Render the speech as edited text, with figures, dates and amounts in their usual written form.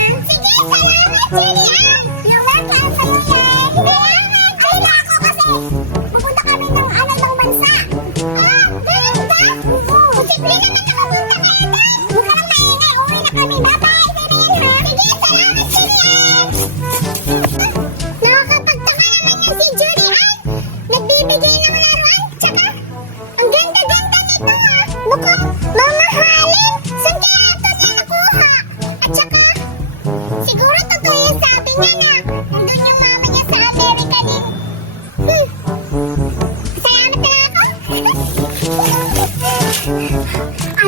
Sige, salamat, Julian! You're welcome, Julian! Ay, na ako kasi pupunta kami ng ibang bansa. Ah, ganun ba? Posible naman nakapunta kayo doon. Huwag ka nang maingay, uwi na kami. Bye-bye, Serena! Sige, salamat, Julian! Nakakapagtaka naman yan si Julian. Nagbibigay ng laruan, tsaka ang ganda-ganda nito ah. Mukhang mamahal.